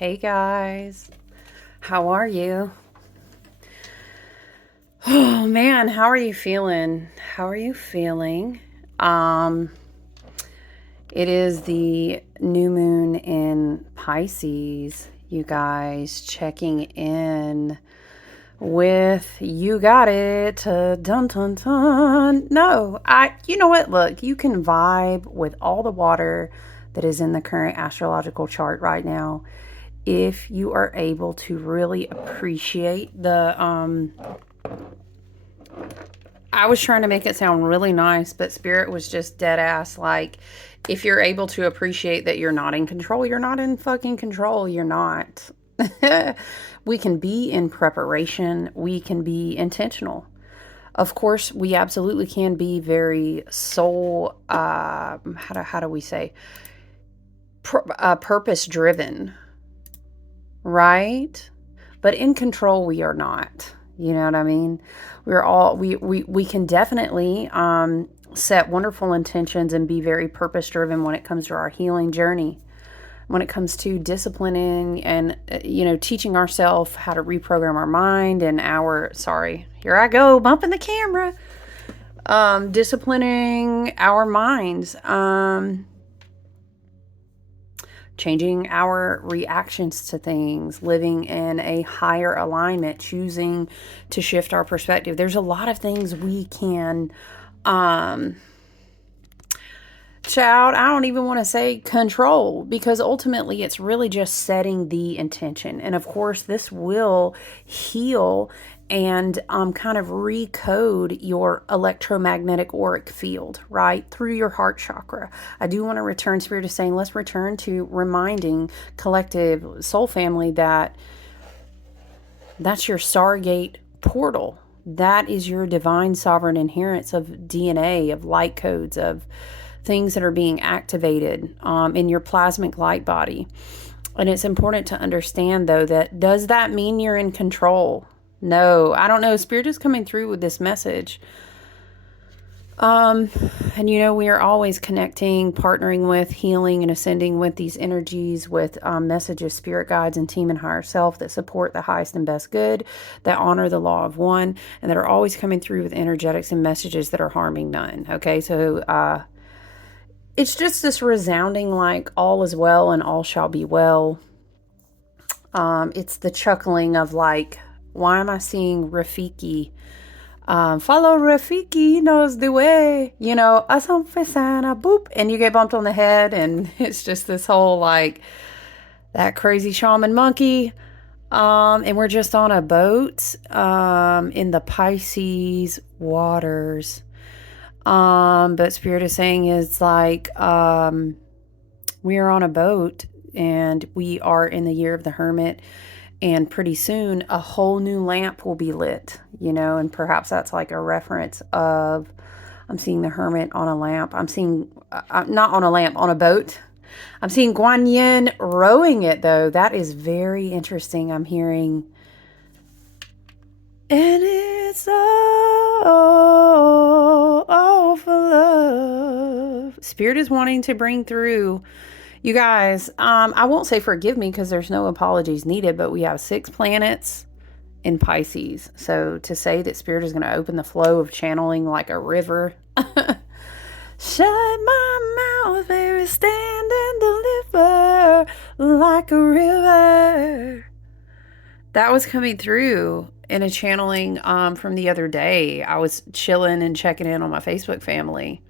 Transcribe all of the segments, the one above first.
Hey guys, how are you? Oh man, how are you feeling? How are you feeling? Um, it is the new moon in Pisces, you guys, checking in with you got it. Dun dun dun. No, you know what? Look, you can vibe with all the water that is in the current astrological chart right now if you are able to really appreciate the I was trying to make it sound really nice, but spirit was just dead ass like if you're able to appreciate that you're not in control, you're not in fucking control, you're not. We can be in preparation, we can be intentional. Of course, we absolutely can be very soul how do we say purpose driven, right? But in control we are not. You know what I mean? We can definitely set wonderful intentions and be very purpose driven when it comes to our healing journey, when it comes to disciplining and teaching ourselves how to reprogram our mind and our sorry, here I go bumping the camera. Disciplining our minds, changing our reactions to things, living in a higher alignment, choosing to shift our perspective. There's a lot of things we can, child, I don't even want to say control, because ultimately it's really just setting the intention. And of course, this will heal and kind of recode your electromagnetic auric field, right? Through your heart chakra. I do want to return, Spirit is saying, let's return to reminding collective soul family that that's your Stargate portal. That is your divine sovereign inherence of DNA, of light codes, of things that are being activated in your plasmic light body. And it's important to understand, though, that does that mean you're in control? No, I don't know. Spirit is coming through with this message. And we are always connecting, partnering with, healing, and ascending with these energies, with messages, spirit guides, and team and higher self that support the highest and best good, that honor the law of one, and that are always coming through with energetics and messages that are harming none. Okay, so it's just this resounding like all is well and all shall be well. It's the chuckling of like, why am I seeing Rafiki? Follow Rafiki, he knows the way. Asam Fesana, boop, and you get bumped on the head, and it's just this whole like that crazy shaman monkey. And we're just on a boat in the Pisces waters. But Spirit is saying is like we are on a boat and we are in the year of the Hermit, and pretty soon a whole new lamp will be lit, and perhaps that's like a reference of, I'm seeing the Hermit on a lamp. I'm seeing, not on a lamp, on a boat. I'm seeing Guan Yin rowing it, though. That is very interesting. I'm hearing, and it's all for love. Spirit is wanting to bring through, you guys, I won't say forgive me because there's no apologies needed, but we have 6 planets in Pisces. So to say that Spirit is going to open the flow of channeling like a river. Shut my mouth, baby, stand and deliver like a river. That was coming through in a channeling from the other day. I was chilling and checking in on my Facebook family.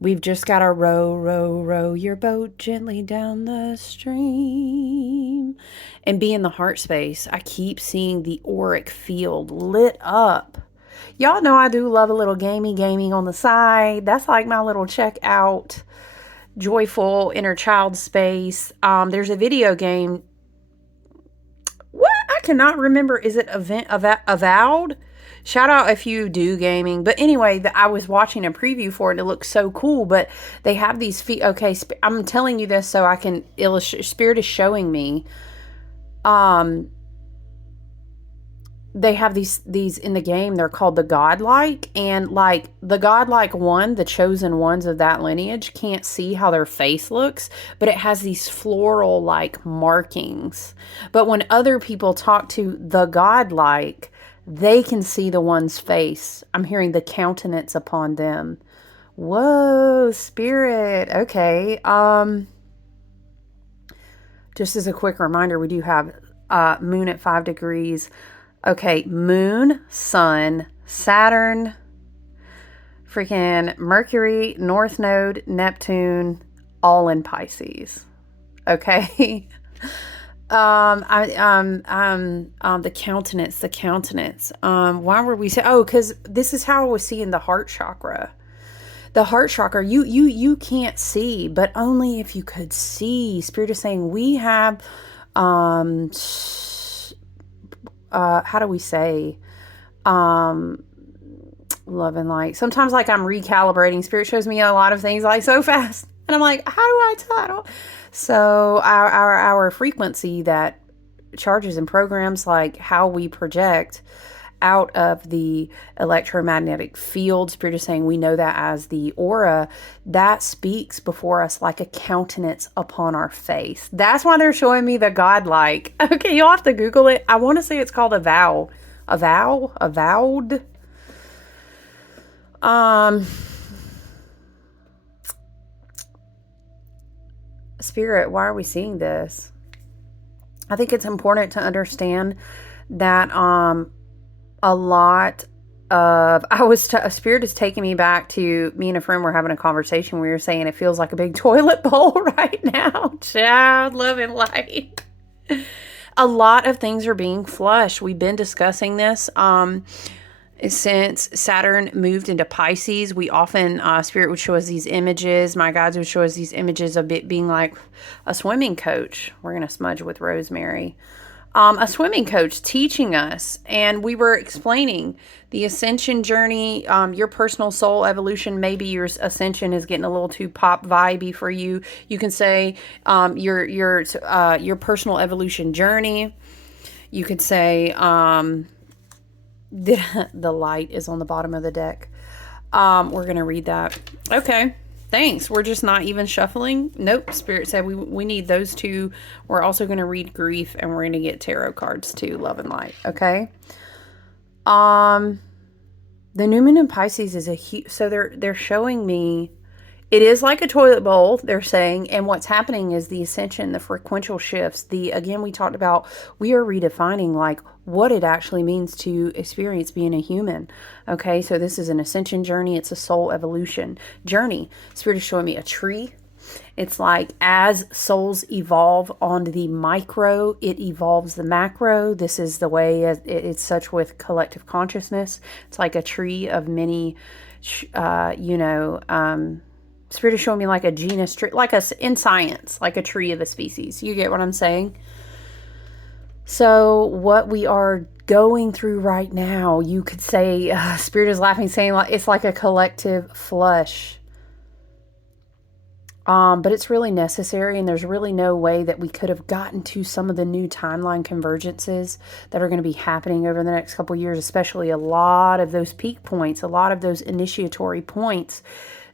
We've just got to row, row, row your boat gently down the stream and be in the heart space. I keep seeing the auric field lit up. Y'all know I do love a little gaming on the side. That's like my little check out, joyful inner child space. There's a video game. What? I cannot remember. Is it Avowed? Shout out if you do gaming. But anyway, I was watching a preview for it. It looks so cool. But they have these feet. Okay, I'm telling you this so I can illustrate. Spirit is showing me. they have these in the game, they're called the godlike, and like the godlike one, the chosen ones of that lineage can't see how their face looks, but it has these floral like markings. But when other people talk to the godlike, they can see the one's face. I'm hearing the countenance upon them. Whoa, spirit. Okay. Just as a quick reminder, we do have moon at 5 degrees. Okay, moon, sun, Saturn, freaking Mercury, North Node, Neptune, all in Pisces. Okay. The countenance. Why were we saying? Oh, because this is how I was seeing the heart chakra. The heart chakra, you can't see, but only if you could see. Spirit is saying we have, how do we say, love and light. Sometimes like I'm recalibrating. Spirit shows me a lot of things like so fast, and I'm like, how do I tell? I don't. So our frequency that charges and programs like how we project out of the electromagnetic field. Spirit is saying we know that as the aura that speaks before us like a countenance upon our face. That's why they're showing me the godlike. Okay, you'll have to Google it. I want to say it's called avowed. Spirit, why are we seeing this? I think it's important to understand that a lot of Spirit is taking me back to me and a friend were having a conversation. We were saying it feels like a big toilet bowl right now. Child, love and light. A lot of things are being flushed. We've been discussing this since Saturn moved into Pisces. We often, Spirit would show us these images. My guides would show us these images of it being like a swimming coach. We're going to smudge with rosemary. A swimming coach teaching us, and we were explaining the ascension journey, your personal soul evolution. Maybe your ascension is getting a little too pop vibey for you. You can say your personal evolution journey. You could say the light is on the bottom of the deck. We're gonna read that. Okay. Thanks. We're just not even shuffling. Nope. Spirit said we need those two. We're also going to read grief, and we're going to get tarot cards too. Love and light. Okay. The new moon in Pisces is a huge. So they're showing me. It is like a toilet bowl, they're saying, and what's happening is the ascension, the frequential shifts. Again, we talked about we are redefining like what it actually means to experience being a human. Okay, so this is an ascension journey. It's a soul evolution journey. Spirit is showing me a tree. It's like as souls evolve on the micro, it evolves the macro. This is the way it's such with collective consciousness. It's like a tree of many, Spirit is showing me like a genus tree, in science, like a tree of a species. You get what I'm saying? So what we are going through right now, you could say, Spirit is laughing, saying like it's like a collective flush. But it's really necessary, and there's really no way that we could have gotten to some of the new timeline convergences that are going to be happening over the next couple of years, especially a lot of those peak points, a lot of those initiatory points.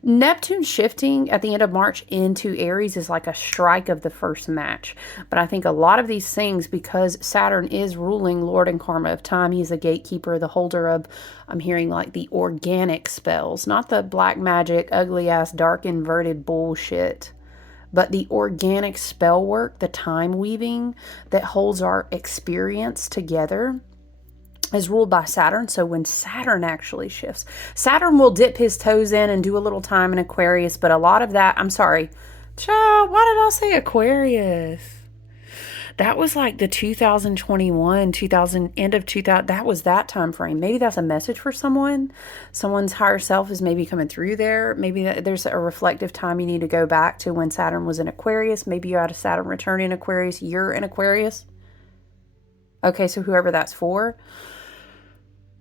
Neptune shifting at the end of March into Aries is like a strike of the first match. But I think a lot of these things, because Saturn is ruling Lord and Karma of time, he's the gatekeeper, the holder of, I'm hearing like the organic spells, not the black magic, ugly ass, dark inverted bullshit, but the organic spell work, the time weaving that holds our experience together, is ruled by Saturn. So when Saturn actually shifts, Saturn will dip his toes in and do a little time in Aquarius, but a lot of that, I'm sorry, child, why did I say Aquarius? That was like the 2021, end of 2000, that was that time frame. Maybe that's a message for someone. Someone's higher self is maybe coming through there. Maybe there's a reflective time you need to go back to when Saturn was in Aquarius. Maybe you had a Saturn return in Aquarius. You're in Aquarius. Okay, so whoever that's for.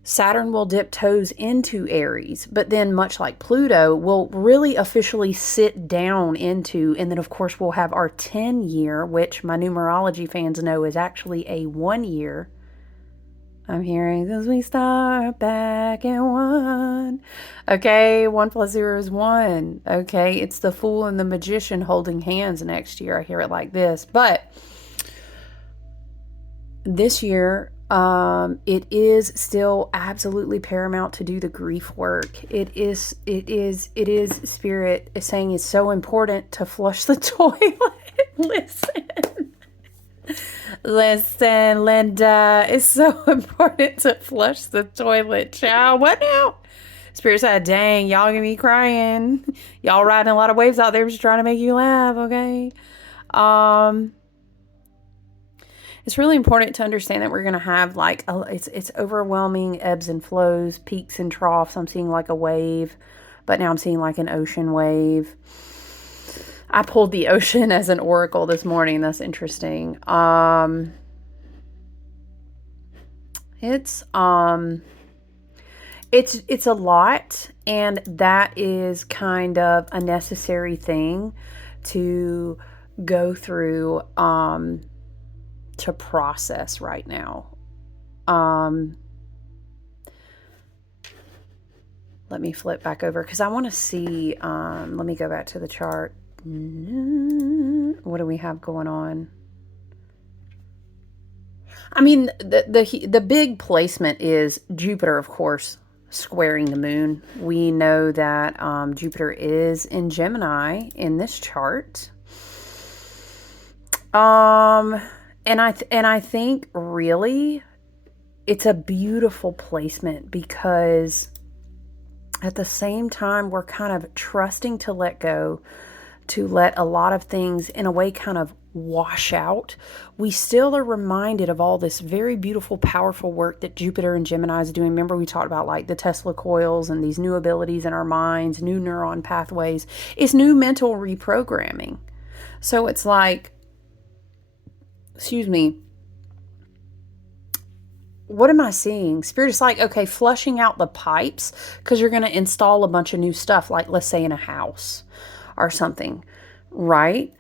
Saturn will dip toes into Aries, but then much like Pluto, will really officially sit down into, and then of course we'll have our 10-year, which my numerology fans know is actually a 1 year. I'm hearing as we start back at one. Okay, 1 plus 0 is 1. Okay, it's the Fool and the Magician holding hands next year. I hear it like this. But this year, it is still absolutely paramount to do the grief work. It is Spirit is saying it's so important to flush the toilet. Listen, Linda, it's so important to flush the toilet, child. What now? Spirit said, dang, y'all gonna be crying. Y'all riding a lot of waves out there just trying to make you laugh, okay? It's really important to understand that we're going to have like it's overwhelming ebbs and flows, peaks and troughs. I'm seeing like a wave, but now I'm seeing like an ocean wave. I pulled the ocean as an oracle this morning. That's interesting. It's a lot, and that is kind of a necessary thing to go through to process right now. Let me flip back over because I want to see, let me go back to the chart. What do we have going on? I mean, the big placement is Jupiter, of course, squaring the moon. We know that Jupiter is in Gemini in this chart. And I think really it's a beautiful placement because at the same time we're kind of trusting to let go, to let a lot of things in a way kind of wash out. We still are reminded of all this very beautiful, powerful work that Jupiter and Gemini is doing. Remember we talked about like the Tesla coils and these new abilities in our minds, new neuron pathways. It's new mental reprogramming. So it's like, excuse me, what am I seeing? Spirit is like, okay, flushing out the pipes because you're going to install a bunch of new stuff, like let's say in a house or something, right?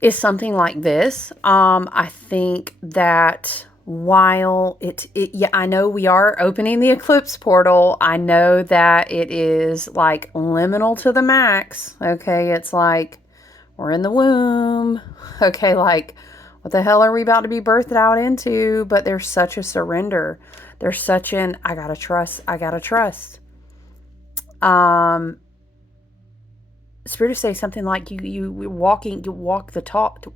Is something like this. I think that while yeah, I know we are opening the eclipse portal. I know that it is like liminal to the max. Okay, it's like we're in the womb. Okay, like what the hell are we about to be birthed out into? But there's such a surrender. There's such an I gotta trust. Spirit to say something like you walk the talk.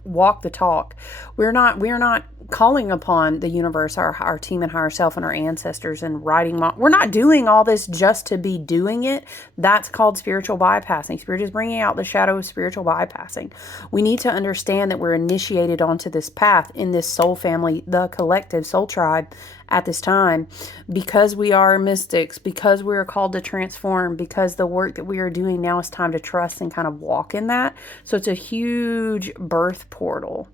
We're not calling upon the universe, our team and higher self and our ancestors and writing. We're not doing all this just to be doing it. That's called spiritual bypassing. Spirit is bringing out the shadow of spiritual bypassing. We need to understand that we're initiated onto this path in this soul family, the collective soul tribe at this time, because we are mystics, because we are called to transform, because the work that we are doing now is time to trust and kind of walk in that. So it's a huge birth portal.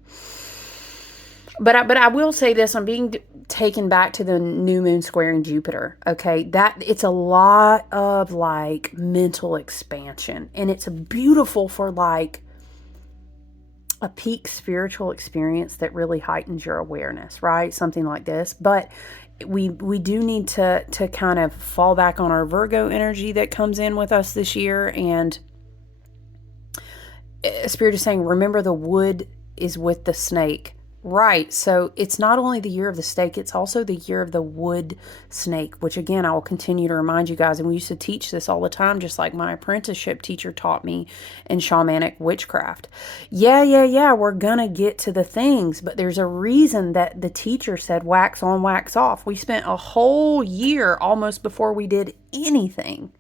But I will say this, I'm being taken back to the new moon squaring Jupiter. Okay, that it's a lot of like mental expansion, and it's beautiful for like a peak spiritual experience that really heightens your awareness, right? Something like this. But we do need to kind of fall back on our Virgo energy that comes in with us this year. And Spirit is saying, remember the wood is with the snake. Right. So it's not only the year of the snake, it's also the year of the wood snake, which again, I will continue to remind you guys. And we used to teach this all the time, just like my apprenticeship teacher taught me in shamanic witchcraft. Yeah. We're going to get to the things, but there's a reason that the teacher said wax on, wax off. We spent a whole year almost before we did anything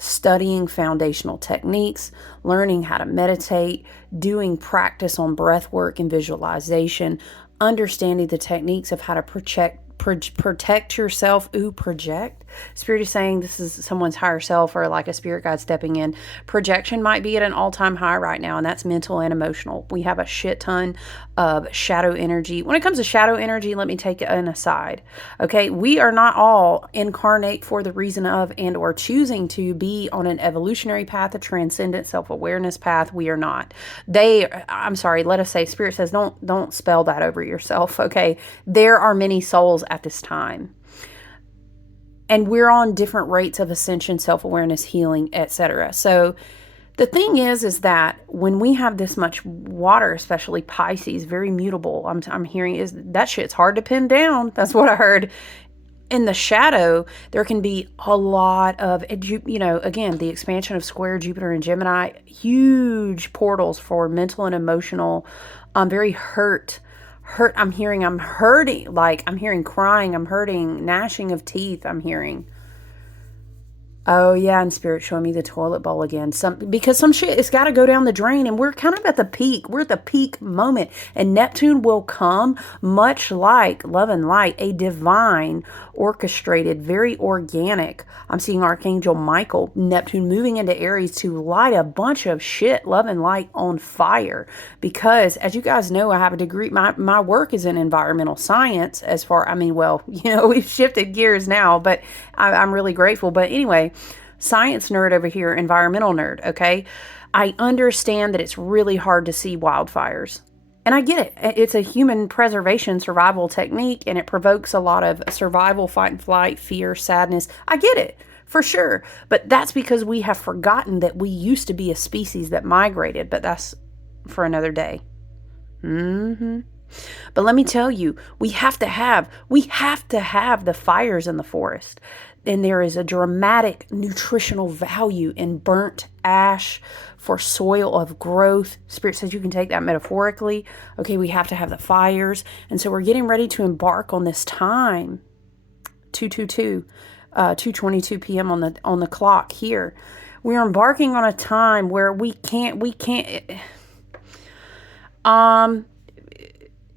studying foundational techniques, learning how to meditate, doing practice on breath work and visualization, understanding the techniques of how to protect yourself. Project. Spirit is saying this is someone's higher self or like a spirit guide stepping in. Projection might be at an all-time high right now, and that's mental and emotional. We have a shit ton of shadow energy. When it comes to shadow energy, let me take an aside. Okay, we are not all incarnate for the reason of and or choosing to be on an evolutionary path, a transcendent self-awareness path. We are not. I'm sorry, let us say, Spirit says don't spell that over yourself. Okay, there are many souls at this time. And we're on different rates of ascension, self-awareness, healing, etc. So the thing is that when we have this much water, especially Pisces, very mutable, I'm hearing is that shit's hard to pin down. That's what I heard. In the shadow, there can be a lot of, again, the expansion of square Jupiter and Gemini, huge portals for mental and emotional, very hurt. I'm hurting, like I'm hearing crying, I'm hurting, gnashing of teeth, I'm hearing. Oh yeah, and Spirit showing me the toilet bowl again. Because some shit, it's got to go down the drain, and we're kind of at the peak. We're at the peak moment, and Neptune will come much like love and light, a divine, orchestrated, very organic. I'm seeing Archangel Michael, Neptune moving into Aries to light a bunch of shit, love and light on fire. Because as you guys know, I have a degree. My work is in environmental science. We've shifted gears now, but I'm really grateful. But anyway. Science nerd over here, environmental nerd, okay? I understand that it's really hard to see wildfires. And I get it. It's a human preservation survival technique, and it provokes a lot of survival, fight and flight, fear, sadness. I get it, for sure. But that's because we have forgotten that we used to be a species that migrated, but that's for another day. But let me tell you, we have to have the fires in the forest. And there is a dramatic nutritional value in burnt ash for soil of growth. Spirit says you can take that metaphorically. Okay, we have to have the fires. And so we're getting ready to embark on this time. 2:22 p.m. on the clock here. We're embarking on a time where we can't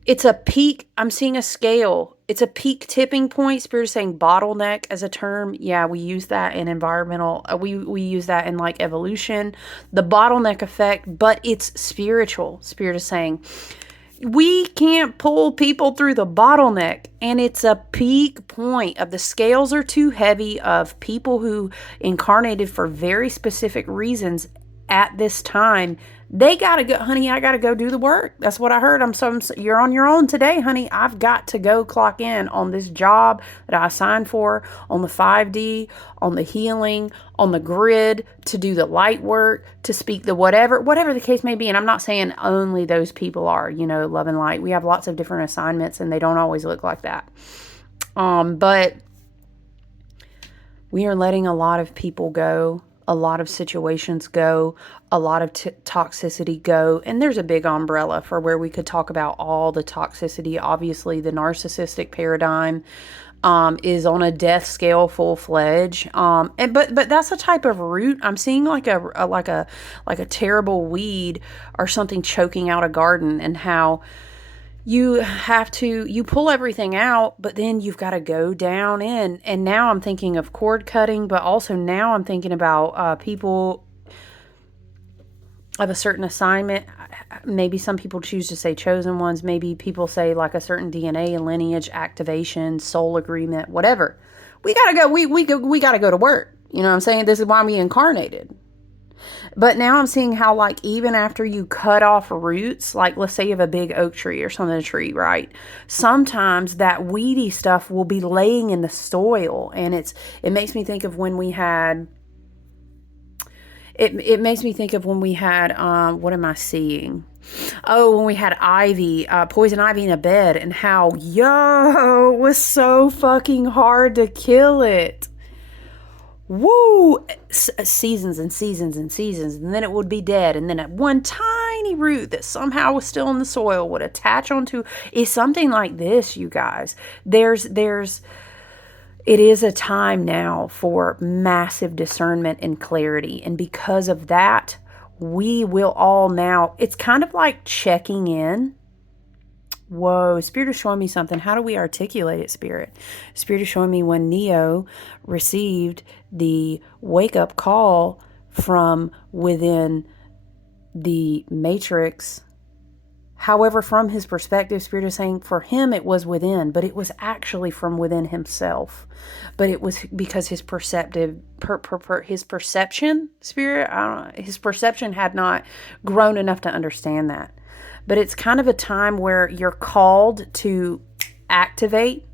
it's a peak. I'm seeing a scale. It's a peak tipping point. Spirit is saying bottleneck as a term. Yeah, we use that in environmental. We use that in like evolution. The bottleneck effect, but it's spiritual. Spirit is saying we can't pull people through the bottleneck, and it's a peak point of the scales are too heavy of people who incarnated for very specific reasons at this time. They got to go, honey, I got to go do the work. That's what I heard. You're on your own today, honey. I've got to go clock in on this job that I signed for, on the 5D, on the healing, on the grid, to do the light work, to speak the whatever the case may be. And I'm not saying only those people are, love and light. We have lots of different assignments, and they don't always look like that. But we are letting a lot of people go. A lot of situations go, a lot of toxicity go, and there's a big umbrella for where we could talk about all the toxicity. Obviously, the narcissistic paradigm is on a death scale, full-fledged. But that's a type of root. I'm seeing like a terrible weed or something choking out a garden, and how you pull everything out, but then you've got to go down in. And now I'm thinking of cord cutting, but also now I'm thinking about people of a certain assignment. Maybe some people choose to say chosen ones. Maybe people say like a certain DNA and lineage activation, soul agreement, whatever. We got to go. We got to go to work. You know what I'm saying? This is why we incarnated. But now I'm seeing how, like, even after you cut off roots, like let's say you have a big oak tree or something, a tree, right? Sometimes that weedy stuff will be laying in the soil, and it makes me think of when we had. It makes me think of when we had. What am I seeing? Oh, when we had ivy, poison ivy in a bed, and how it was so fucking hard to kill it. Woo! Seasons and seasons and seasons, and then it would be dead, and then one tiny root that somehow was still in the soil would attach onto is something like this, you guys. It is a time now for massive discernment and clarity, and because of that, we will all now, it's kind of like checking in. Whoa, Spirit is showing me something. How do we articulate it, Spirit? Spirit is showing me when Neo received the wake-up call from within the Matrix. However, from his perspective, Spirit is saying for him it was within, but it was actually from within himself. But it was because his perception, Spirit, his perception had not grown enough to understand that. But it's kind of a time where you're called to activate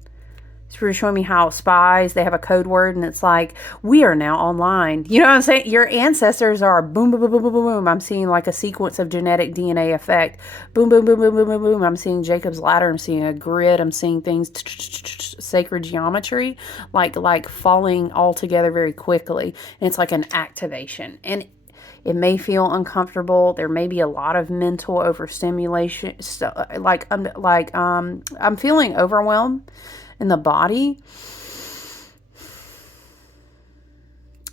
Spirit showing me how spies, they have a code word and it's like, we are now online. You know what I'm saying? Your ancestors are boom, boom, boom, boom, boom, boom, boom. I'm seeing like a sequence of genetic DNA effect. Boom, boom, boom, boom, boom, boom, boom. I'm seeing Jacob's ladder. I'm seeing a grid. I'm seeing things, sacred geometry, like falling all together very quickly. And it's like an activation. And it may feel uncomfortable. There may be a lot of mental overstimulation. So, I'm feeling overwhelmed in the body.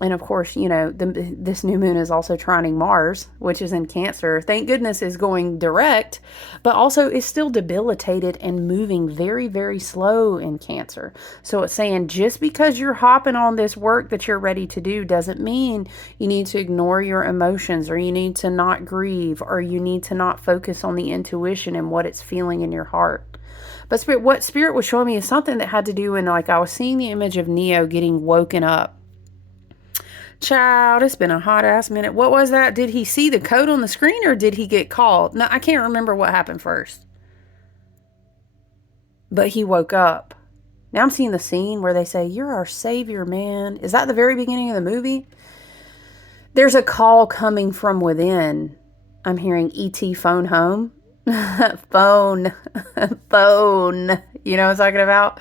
And of course, you know, this new moon is also trining Mars, which is in Cancer. Thank goodness is going direct, but also is still debilitated and moving very, very slow in Cancer. So it's saying just because you're hopping on this work that you're ready to do doesn't mean you need to ignore your emotions, or you need to not grieve, or you need to not focus on the intuition and what it's feeling in your heart. But what Spirit was showing me is something that had to do, and like I was seeing the image of Neo getting woken up. Child, it's been a hot ass minute. What was that? Did he see the code on the screen or did he get called? No, I can't remember what happened first. But he woke up. Now I'm seeing the scene where they say, "You're our savior, man." Is that the very beginning of the movie? There's a call coming from within. I'm hearing ET phone home. Phone. Phone. You know what I'm talking about?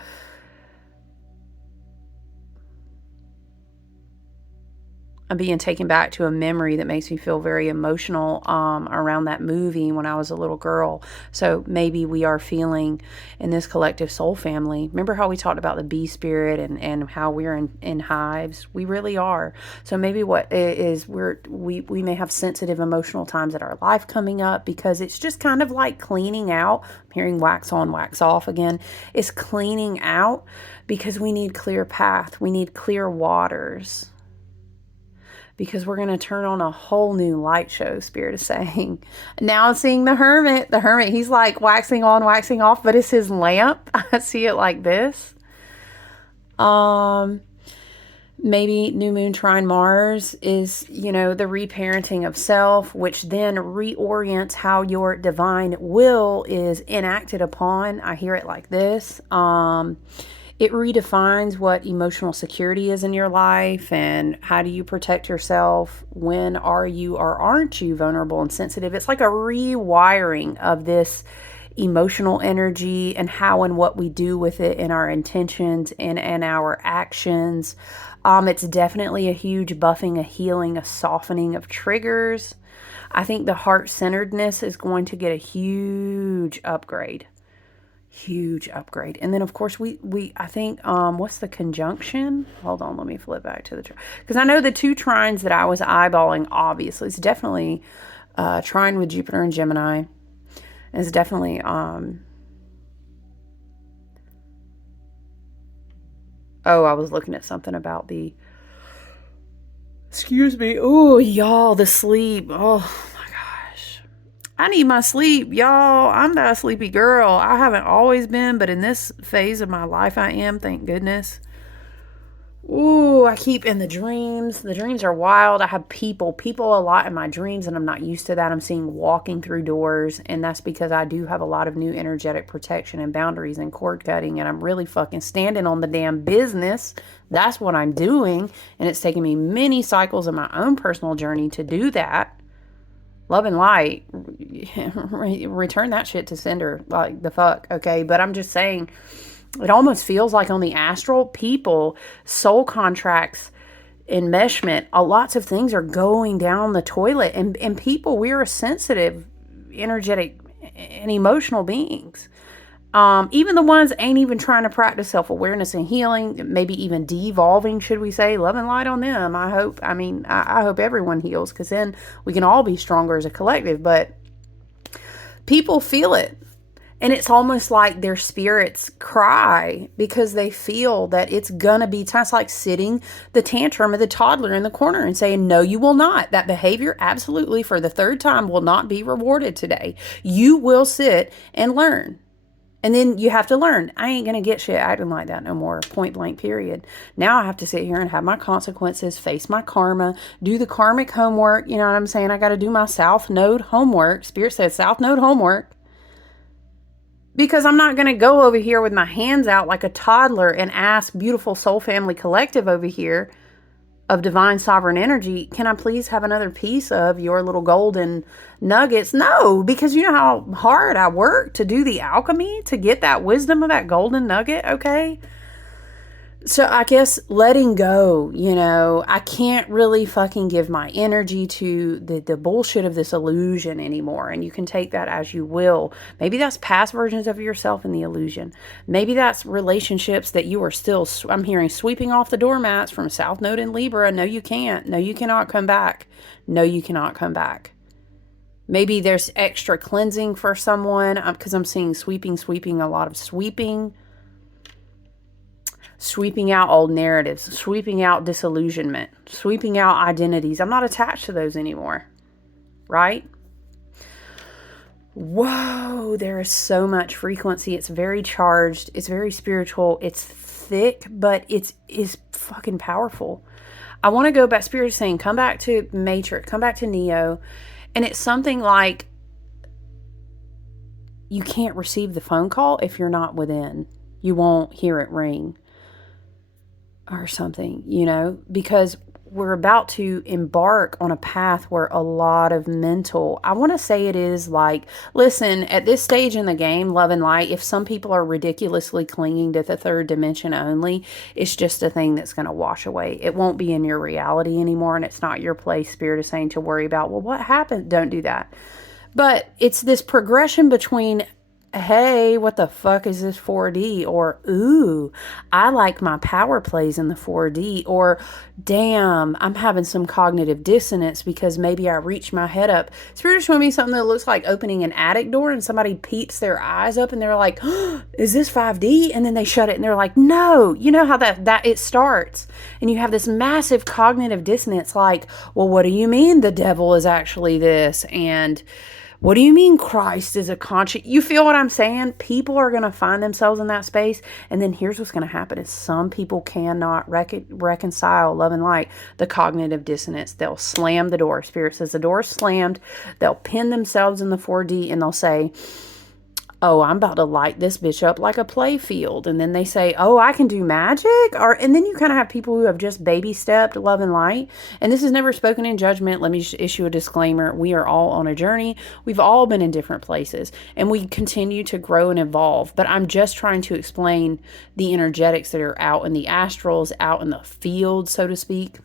I'm being taken back to a memory that makes me feel very emotional around that movie when I was a little girl. So maybe we are feeling in this collective soul family. Remember how we talked about the bee spirit and how we're in hives? We really are. So maybe what is we may have sensitive emotional times in our life coming up, because it's just kind of like cleaning out. I'm hearing wax on, wax off again. It's cleaning out because we need clear path. We need clear waters. Because we're going to turn on a whole new light show, Spirit is saying. Now I'm seeing the Hermit. The Hermit, he's like waxing on, waxing off, but it's his lamp. I see it like this. Maybe new moon trine Mars is, you know, the reparenting of self, which then reorients how your divine will is enacted upon. I hear it like this. It redefines what emotional security is in your life and how do you protect yourself. When are you or aren't you vulnerable and sensitive? It's like a rewiring of this emotional energy and how and what we do with it in our intentions and our actions. It's definitely a huge buffing, a healing, a softening of triggers. I think the heart-centeredness is going to get a huge upgrade. Huge upgrade. And then of course I think what's the conjunction? Hold on, let me flip back to the because I know the two trines that I was eyeballing, obviously it's definitely trine with Jupiter and Gemini. It's definitely I was looking at something about the excuse me. Oh, y'all, the sleep. Oh, I need my sleep, y'all. I'm not a sleepy girl. I haven't always been, but in this phase of my life, I am, thank goodness. Ooh, I keep in the dreams. The dreams are wild. I have people a lot in my dreams, and I'm not used to that. I'm seeing walking through doors, and that's because I do have a lot of new energetic protection and boundaries and cord cutting, and I'm really fucking standing on the damn business. That's what I'm doing, and it's taken me many cycles of my own personal journey to do that. Love and light, return that shit to sender, like the fuck, okay? But I'm just saying, it almost feels like on the astral, people, soul contracts, enmeshment, lots of things are going down the toilet. And people, we're a sensitive, energetic, and emotional beings. Even the ones ain't even trying to practice self-awareness and healing, maybe even devolving, should we say, love and light on them. I hope everyone heals, because then we can all be stronger as a collective. But people feel it. And it's almost like their spirits cry because they feel that it's gonna be time. It's like sitting the tantrum of the toddler in the corner and saying, no, you will not. That behavior absolutely for the third time will not be rewarded today. You will sit and learn. And then you have to learn, I ain't going to get shit acting like that no more, point blank, period. Now I have to sit here and have my consequences, face my karma, do the karmic homework. You know what I'm saying? I got to do my South Node homework. Spirit says South Node homework. Because I'm not going to go over here with my hands out like a toddler and ask beautiful Soul Family Collective over here of divine sovereign energy, can I please have another piece of your little golden nuggets? No, because you know how hard I work to do the alchemy to get that wisdom of that golden nugget, okay? So I guess letting go, I can't really fucking give my energy to the bullshit of this illusion anymore. And you can take that as you will. Maybe that's past versions of yourself in the illusion. Maybe that's relationships that you are still, I'm hearing, sweeping off the doormats from South Node in Libra. No, you can't. No, you cannot come back. No, you cannot come back. Maybe there's extra cleansing for someone because I'm seeing sweeping, a lot of sweeping out old narratives, sweeping out disillusionment, sweeping out identities. I'm not attached to those anymore, right? Whoa, there is so much frequency. It's very charged. It's very spiritual. It's thick, but it's fucking powerful. I want to go back. Spirit is saying, come back to Matrix, come back to Neo. And it's something like you can't receive the phone call if you're not within. You won't hear it ring. Or something, because we're about to embark on a path where a lot of mental, I want to say it is like, listen, at this stage in the game, love and light, if some people are ridiculously clinging to the third dimension only, it's just a thing that's going to wash away. It won't be in your reality anymore, and it's not your place, Spirit is saying, to worry about, well, what happened? Don't do that. But it's this progression between, hey, what the fuck is this 4D? Or, ooh, I like my power plays in the 4D. Or, damn, I'm having some cognitive dissonance because maybe I reached my head up. Spirit is showing me something that looks like opening an attic door and somebody peeps their eyes up and they're like, oh, is this 5D? And then they shut it and they're like, no. You know how that it starts. And you have this massive cognitive dissonance like, well, what do you mean the devil is actually this? And what do you mean Christ is a conscious? You feel what I'm saying? People are going to find themselves in that space. And then here's what's going to happen is some people cannot reconcile love and light, the cognitive dissonance. They'll slam the door. Spirit says the door is slammed. They'll pin themselves in the 4D and they'll say, oh, I'm about to light this bitch up like a play field. And then they say, oh, I can do magic? And then you kind of have people who have just baby stepped love and light. And this is never spoken in judgment. Let me just issue a disclaimer. We are all on a journey. We've all been in different places and we continue to grow and evolve. But I'm just trying to explain the energetics that are out in the astrals, out in the field, so to speak.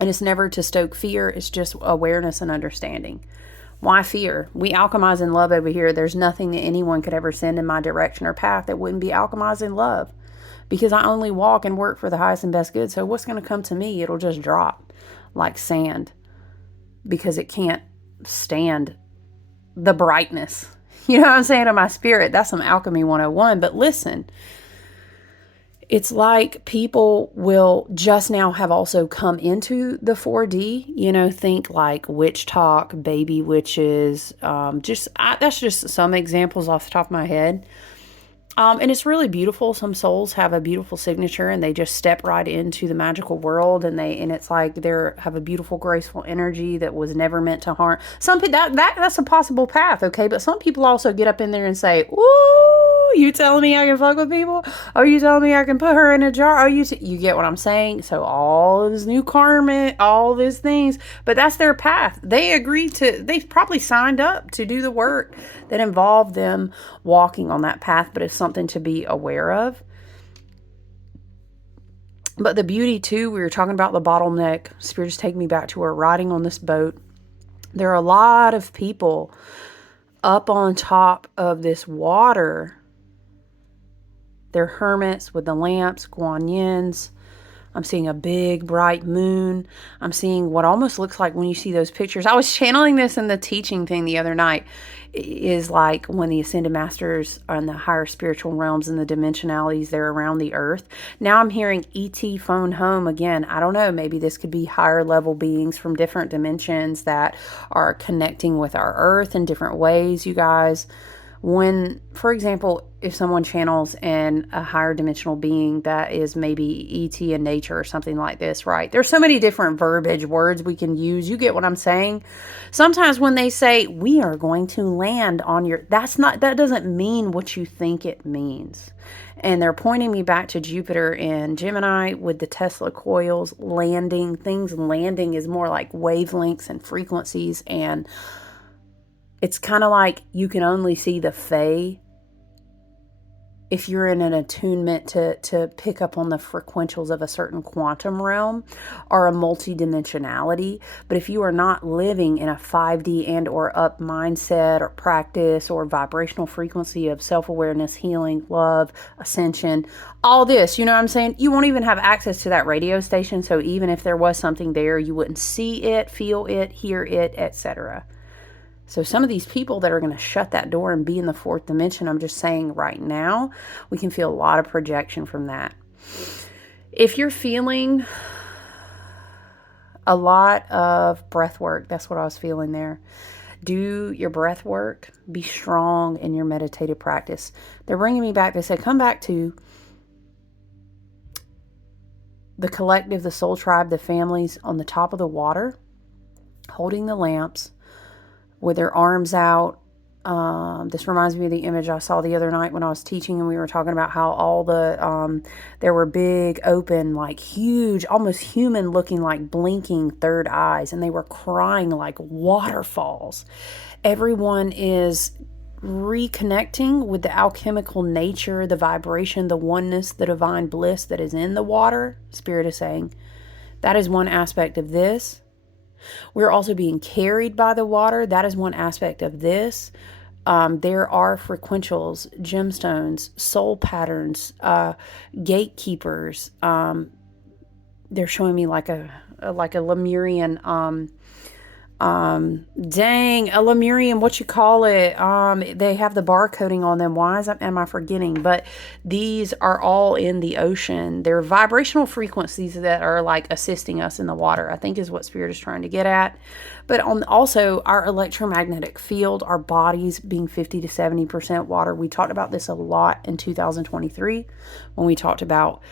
And it's never to stoke fear. It's just awareness and understanding. Why fear? We alchemize in love over here. There's nothing that anyone could ever send in my direction or path that wouldn't be alchemized in love. Because I only walk and work for the highest and best good. So what's going to come to me? It'll just drop like sand. Because it can't stand the brightness. You know what I'm saying to my spirit? That's some alchemy 101. But listen, it's like people will just now have also come into the 4D, think like witch talk, baby witches, that's just some examples off the top of my head. And it's really beautiful. Some souls have a beautiful signature and they just step right into the magical world and it's like they have a beautiful, graceful energy that was never meant to harm. Some people, that's a possible path, okay? But some people also get up in there and say, ooh, you telling me I can fuck with people? Oh, you telling me I can put her in a jar? Oh, you get what I'm saying? So all of this new karma, all these things, but that's their path. They've probably signed up to do the work that involved them walking on that path, but it's something to be aware of. But the beauty too, we were talking about the bottleneck. Spirit just take me back to her riding on this boat. There are a lot of people up on top of this water. They're hermits with the lamps, Guan Yins. I'm seeing a big bright moon. I'm seeing what almost looks like when you see those pictures. I was channeling this in the teaching thing the other night. Is like when the Ascended Masters are in the higher spiritual realms and the dimensionalities, they're around the earth. Now I'm hearing ET phone home again. I don't know. Maybe this could be higher level beings from different dimensions that are connecting with our earth in different ways, you guys. When, for example, if someone channels in a higher dimensional being that is maybe ET in nature or something like this, right? There's so many different verbiage words we can use. You get what I'm saying? Sometimes when they say, we are going to land on your, that doesn't mean what you think it means. And they're pointing me back to Jupiter and Gemini with the Tesla coils landing. Things landing is more like wavelengths and frequencies, and it's kind of like you can only see the Fae if you're in an attunement to pick up on the frequentials of a certain quantum realm or a multidimensionality. But if you are not living in a 5D and or up mindset or practice or vibrational frequency of self-awareness, healing, love, ascension, all this, you know what I'm saying? You won't even have access to that radio station. So even if there was something there, you wouldn't see it, feel it, hear it, etc. So some of these people that are going to shut that door and be in the fourth dimension, I'm just saying right now, we can feel a lot of projection from that. If you're feeling a lot of breath work, that's what I was feeling there. Do your breath work. Be strong in your meditative practice. They're bringing me back. They said, come back to the collective, the soul tribe, the families on the top of the water, holding the lamps, with their arms out. This reminds me of the image I saw the other night when I was teaching, and we were talking about how all the, there were big, open, like huge, almost human looking, like blinking third eyes, and they were crying like waterfalls. Everyone is reconnecting with the alchemical nature, the vibration, the oneness, the divine bliss that is in the water. Spirit is saying that is one aspect of this. We're also being carried by the water. That is one aspect of this. There are frequentials, gemstones, soul patterns, gatekeepers. They're showing me like a Lemurian, a Lemurian, what you call it? They have the bar coding on them. Why am I forgetting? But these are all in the ocean. They're vibrational frequencies that are like assisting us in the water, I think is what Spirit is trying to get at. But also our electromagnetic field, our bodies being 50 to 70% water. We talked about this a lot in 2023 when we talked about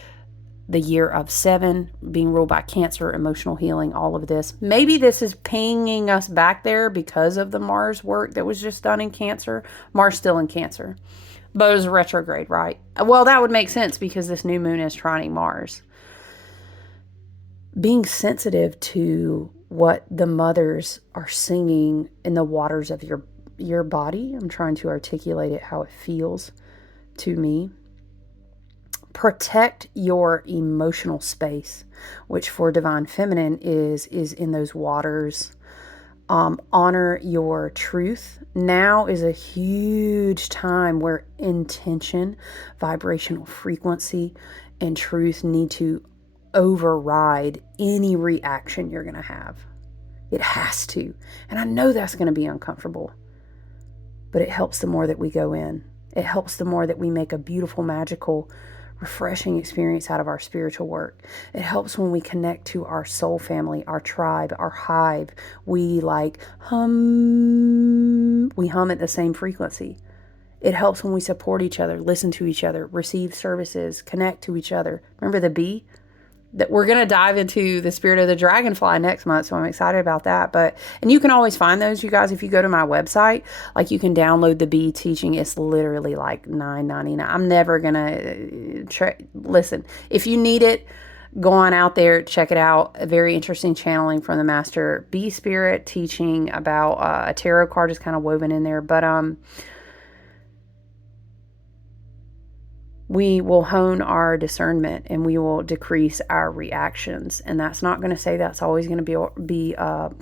the year of 7, being ruled by Cancer, emotional healing, all of this. Maybe this is pinging us back there because of the Mars work that was just done in Cancer. Mars still in Cancer, but it was retrograde, right? Well, that would make sense because this new moon is trining Mars. Being sensitive to what the mothers are singing in the waters of your body. I'm trying to articulate it how it feels to me. Protect your emotional space, which for Divine Feminine is in those waters. Honor your truth. Now is a huge time where intention, vibrational frequency, and truth need to override any reaction you're going to have. It has to. And I know that's going to be uncomfortable, but it helps the more that we go in. It helps the more that we make a beautiful, magical, refreshing experience out of our spiritual work. It helps when we connect to our soul family, our tribe, our hive. We hum at the same frequency. It helps when we support each other, listen to each other, receive services, connect to each other. Remember the bee? That we're going to dive into the spirit of the dragonfly next month, so I'm excited about that. And you can always find those, you guys, if you go to my website. Like, you can download the bee teaching. It's literally like $9.99. I'm never going to listen. If you need it, go on out there, check it out. A very interesting channeling from the master bee spirit, teaching about a tarot card is kind of woven in there. But we will hone our discernment and we will decrease our reactions. And that's not going to say that's always going to be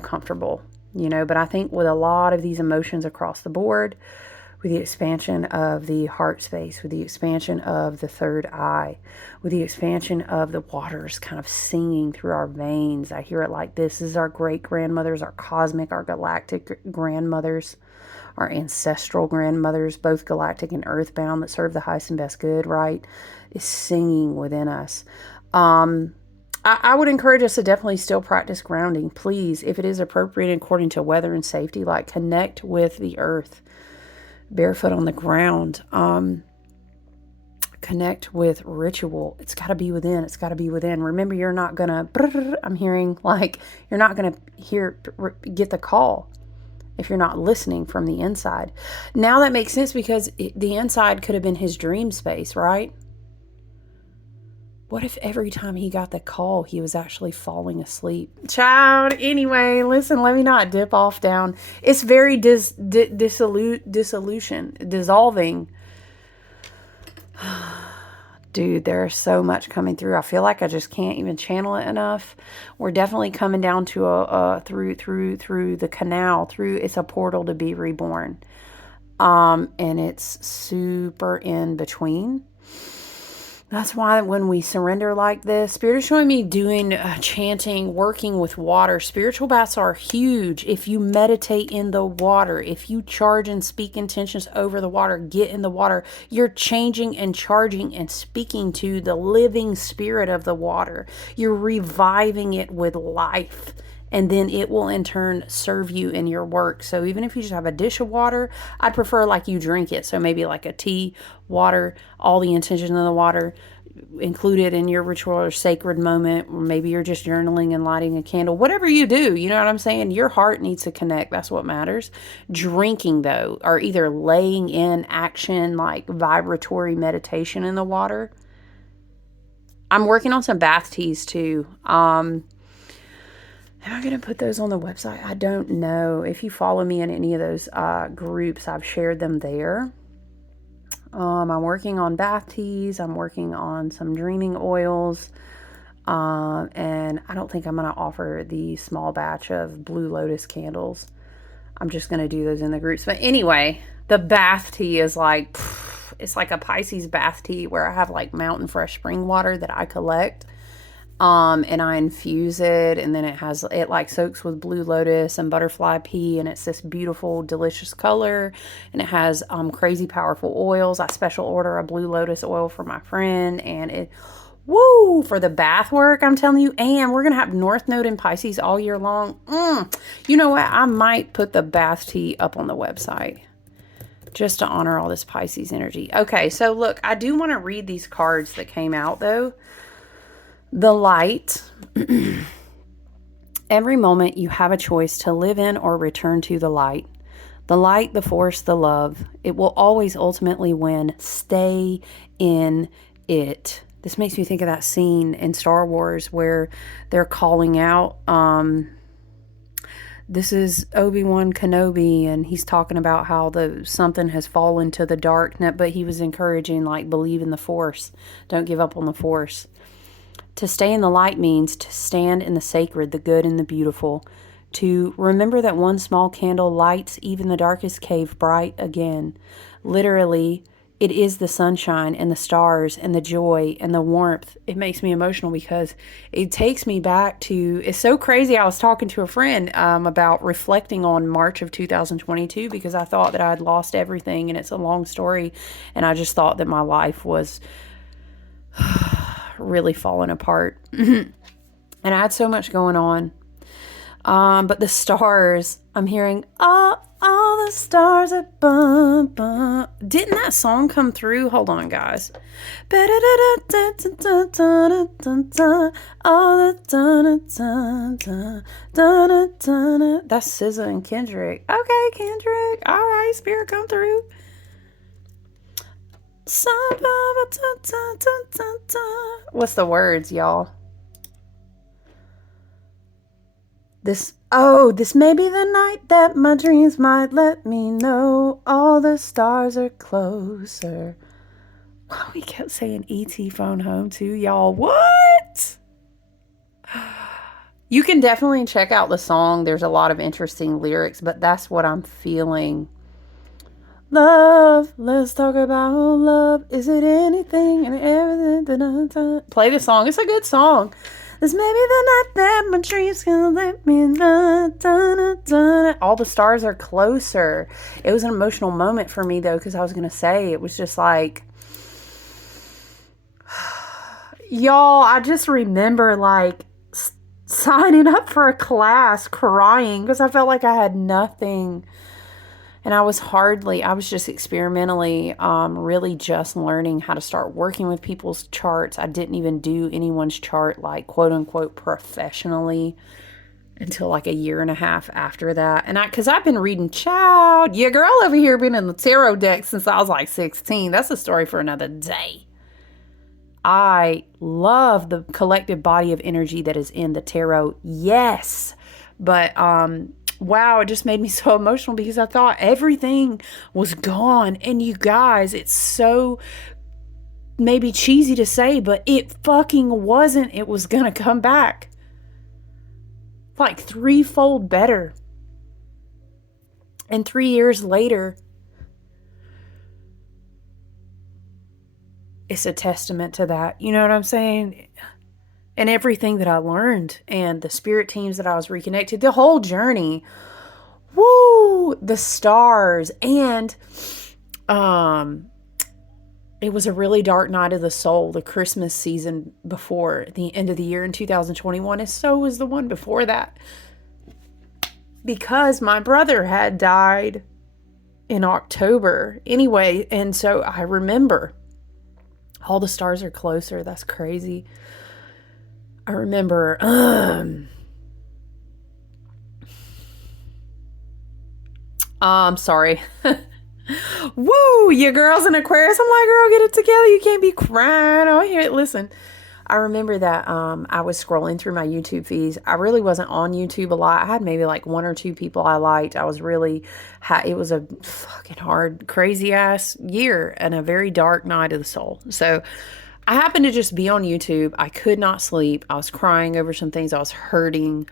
comfortable, but I think with a lot of these emotions across the board, with the expansion of the heart space, with the expansion of the third eye, with the expansion of the waters kind of singing through our veins. I hear it like this is our great grandmothers, our cosmic, our galactic grandmothers, our ancestral grandmothers, both galactic and earthbound, that serve the highest and best good, right, is singing within us. I would encourage us to definitely still practice grounding. Please, if it is appropriate according to weather and safety, like connect with the earth. barefoot on the ground. Connect with ritual. It's got to be within. It's got to be within. Remember, you're not going to, I'm hearing like, you're not going to get the call if you're not listening from the inside. Now that makes sense because the inside could have been his dream space, right? What if every time he got the call, he was actually falling asleep? Child, anyway, listen, let me not dip off down. It's very dissolving. Dude, there's so much coming through. I feel like I just can't even channel it enough. We're definitely coming down to through the canal. It's a portal to be reborn. And it's super in between. That's why when we surrender like this, Spirit is showing me doing chanting, working with water. Spiritual baths are huge. If you meditate in the water, if you charge and speak intentions over the water, get in the water, you're changing and charging and speaking to the living spirit of the water. You're reviving it with life. And then it will in turn serve you in your work. So even if you just have a dish of water, I'd prefer like you drink it. So maybe like a tea, water, all the intention of the water included in your ritual or sacred moment. Or maybe you're just journaling and lighting a candle. Whatever you do, you know what I'm saying? Your heart needs to connect. That's what matters. Drinking though, or either laying in action like vibratory meditation in the water. I'm working on some bath teas too. Am I going to put those on the website? I don't know. If you follow me in any of those groups, I've shared them there. I'm working on bath teas. I'm working on some dreaming oils. And I don't think I'm going to offer the small batch of Blue Lotus candles. I'm just going to do those in the groups. But anyway, the bath tea is like, it's like a Pisces bath tea where I have like mountain fresh spring water that I collect. And I infuse it, and then it like soaks with blue lotus and butterfly pea, and it's this beautiful, delicious color, and it has crazy powerful oils. I special order a blue lotus oil for my friend, and for the bath work, I'm telling you. And we're gonna have North Node in Pisces all year long. You know what? I might put the bath tea up on the website just to honor all this Pisces energy. Okay, so look, I do want to read these cards that came out though. The light. Every moment you have a choice to live in or return to the light. The light, the force, the love. It will always ultimately win. Stay in it. This makes me think of that scene in Star Wars where they're calling out, this is Obi-Wan Kenobi, and he's talking about how something has fallen to the dark, but he was encouraging, like, believe in the force. Don't give up on the force. To stay in the light means to stand in the sacred, the good, and the beautiful. To remember that one small candle lights even the darkest cave bright again. Literally, it is the sunshine and the stars and the joy and the warmth. It makes me emotional because it takes me back to, it's so crazy. I was talking to a friend about reflecting on March of 2022 because I thought that I had lost everything, and it's a long story. And I just thought that my life was really falling apart. And I had so much going on. But the stars, I'm hearing, all the stars are bum, bum. Didn't that song come through? Hold on, guys. That's SZA and Kendrick. Okay, Kendrick. All right, Spirit, come through. What's the words, y'all? This may be the night that my dreams might let me know all the stars are closer. Oh, we kept saying E.T. phone home too, y'all. What? You can definitely check out the song. There's a lot of interesting lyrics, but that's what I'm feeling. Love, let's talk about love. Is it anything and everything? Play the song. It's a good song. This may be the night that my dreams can let me know. All the stars are closer. It was an emotional moment for me though, because I was going to say, it was just like, y'all, I just remember like signing up for a class crying because I felt like I had nothing. And I was just experimentally, really just learning how to start working with people's charts. I didn't even do anyone's chart, like, quote unquote, professionally until like a year and a half after that. And because I've been reading, child, your girl over here been in the tarot deck since I was like 16. That's a story for another day. I love the collective body of energy that is in the tarot. Yes. But wow, it just made me so emotional because I thought everything was gone. And you guys, it's so maybe cheesy to say, but it fucking wasn't. It was gonna come back like threefold better. And 3 years later, it's a testament to that. You know what I'm saying? And everything that I learned and the spirit teams that I was reconnected, the whole journey. Woo! The stars. And it was a really dark night of the soul, the Christmas season before the end of the year in 2021, and so was the one before that. Because my brother had died in October anyway, and so I remember all the stars are closer. That's crazy. I remember I'm sorry. Woo, your girl's in Aquarius. I'm like, girl, get it together. You can't be crying. Oh, here, listen. I remember that I was scrolling through my YouTube feeds. I really wasn't on YouTube a lot. I had maybe like 1 or 2 people I liked. I was really, it was a fucking hard, crazy ass year and a very dark night of the soul. So I happened to just be on YouTube. I could not sleep. I was crying over some things. I was hurting.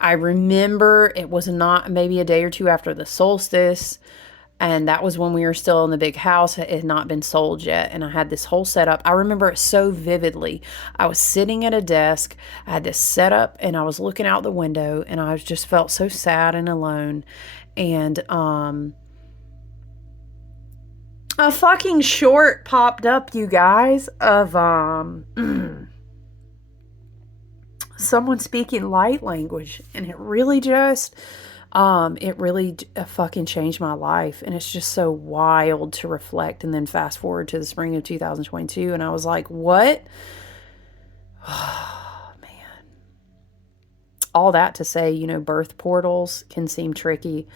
I remember it was not maybe a day or two after the solstice. And that was when we were still in the big house. It had not been sold yet. And I had this whole setup. I remember it so vividly. I was sitting at a desk. I had this setup and I was looking out the window and I just felt so sad and alone. And a fucking short popped up, you guys, of someone speaking light language. And it really just... it really fucking changed my life. And it's just so wild to reflect and then fast forward to the spring of 2022. And I was like, what? Oh, man. All that to say, you know, birth portals can seem tricky.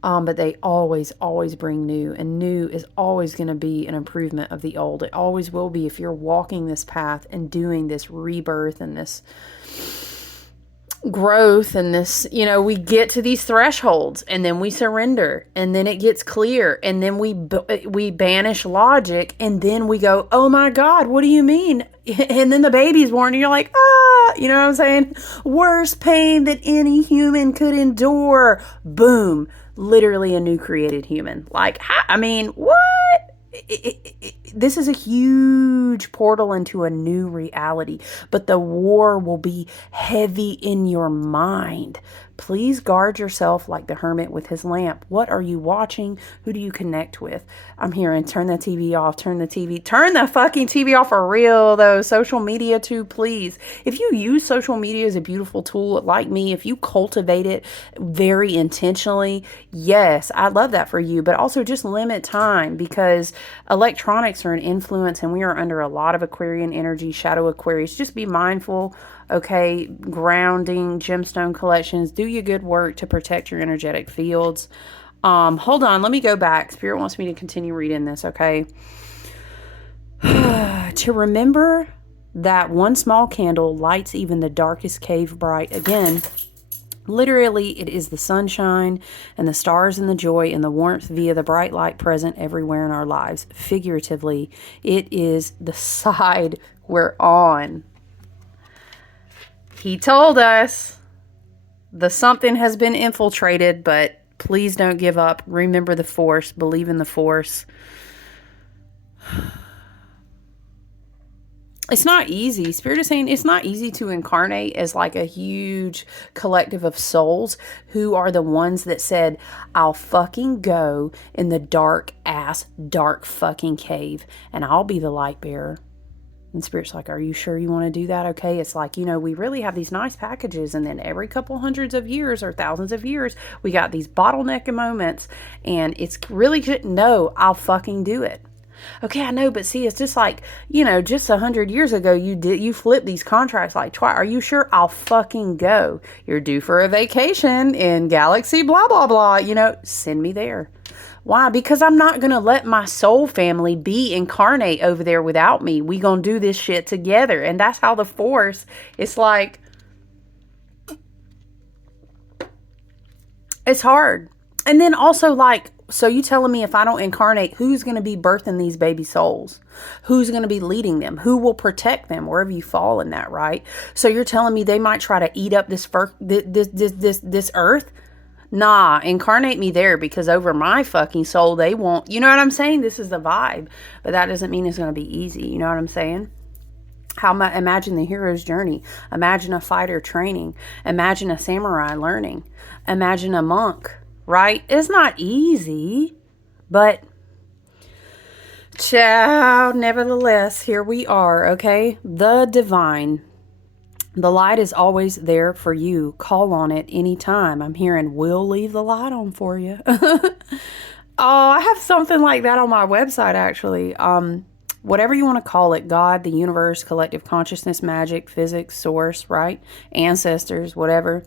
But they always, always bring new. And new is always going to be an improvement of the old. It always will be if you're walking this path and doing this rebirth and this growth and this, you know, we get to these thresholds and then we surrender and then it gets clear and then we banish logic and then we go, oh my God, what do you mean? And then the baby's born and you're like, you know what I'm saying? Worst pain that any human could endure. Boom. Literally a new created human. Like, I mean, what? This is a huge portal into a new reality, but the war will be heavy in your mind. Please guard yourself like the hermit with his lamp. What are you watching? Who do you connect with? I'm hearing turn the TV off, turn the fucking TV off for real though. Social media too, please. If you use social media as a beautiful tool like me, if you cultivate it very intentionally, yes, I love that for you, but also just limit time because electronics are an influence and we are under a lot of Aquarian energy, shadow Aquarius. Just be mindful. Okay, grounding, gemstone collections, do your good work to protect your energetic fields. Hold on, let me go back. Spirit wants me to continue reading this, okay? To remember that one small candle lights even the darkest cave bright. Again, literally, it is the sunshine and the stars and the joy and the warmth via the bright light present everywhere in our lives. Figuratively, it is the side we're on. He told us the something has been infiltrated, but please don't give up. Remember the force. Believe in the force. It's not easy. Spirit is saying it's not easy to incarnate as like a huge collective of souls who are the ones that said, I'll fucking go in the dark fucking cave and I'll be the light bearer. And Spirit's like, are you sure you want to do that? Okay. It's like, we really have these nice packages. And then every couple hundreds of years or thousands of years, we got these bottleneck moments. And it's really good. No, I'll fucking do it. Okay, I know, but see, it's just like, just 100 years ago, you flipped these contracts like twice. Are you sure? I'll fucking go. You're due for a vacation in galaxy, blah, blah, blah. Send me there. Why? Because I'm not going to let my soul family be incarnate over there without me. We going to do this shit together. And that's how the Force, it's like, it's hard. And then also like, so you telling me if I don't incarnate, who's going to be birthing these baby souls? Who's going to be leading them? Who will protect them wherever you fall in that, right? So you're telling me they might try to eat up this earth? Nah, incarnate me there, because over my fucking soul, they won't. You know what I'm saying? This is the vibe. But that doesn't mean it's going to be easy. You know what I'm saying? Imagine the hero's journey. Imagine a fighter training. Imagine a samurai learning. Imagine a monk, right? It's not easy, but child, nevertheless, here we are, okay? The divine. The light is always there for you. Call on it anytime. I'm hearing, we'll leave the light on for you. Oh, I have something like that on my website, actually. Whatever you want to call it, God, the universe, collective consciousness, magic, physics, source, right? Ancestors, whatever.